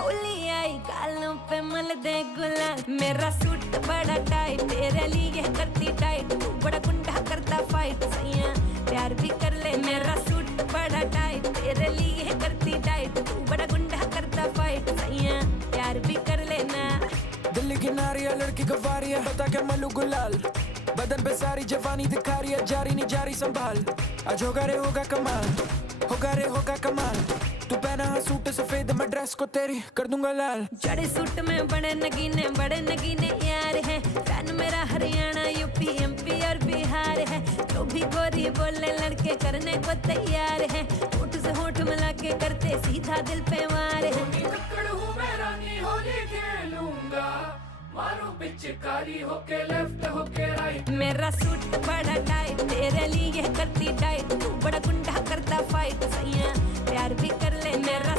होली आई गालों पे मल दे गुलाल। मेरा सूट बड़ा टाइट तेरे लिए करती टाइट, तू बड़ा गुंडा करता फाइट सैया प्यार भी कर ले। मेरा सूट बड़ा टाइट तेरे लिए करती टाइट, तू बड़ा गुंडा करता फाइट सैया प्यार भी कर लेना। दिल्ली की नारिया लड़की गवारी है, बता के मलू गुलाल, बदन पे सारी जवानी दिखा रही है, जारी नहीं जारी संभाल। आज होगा रे होगा कमाल, होगा रे होगा कमाल। तू पहना है सूट सफेद, मैं ड्रेस को तेरी कर दूंगा लाल। जड़े सूट में बड़े नगीने यार है, फैन मेरा हरियाणा यूपी एमपी और बिहार है। जो भी गोरी बोले लड़के करने को तैयार है, होठ से होठ मिला के करते सीधा दिल पे वार है। मैं रानी होली खेलूंगा, मारू पिचकारी होके लेफ्ट होके राइट। मेरा सूट बड़ा टाइट तेरे लिए करती टाइट, तू बड़ा गुंडा करता फाइट सैया प्यार भी कर ले। मेरा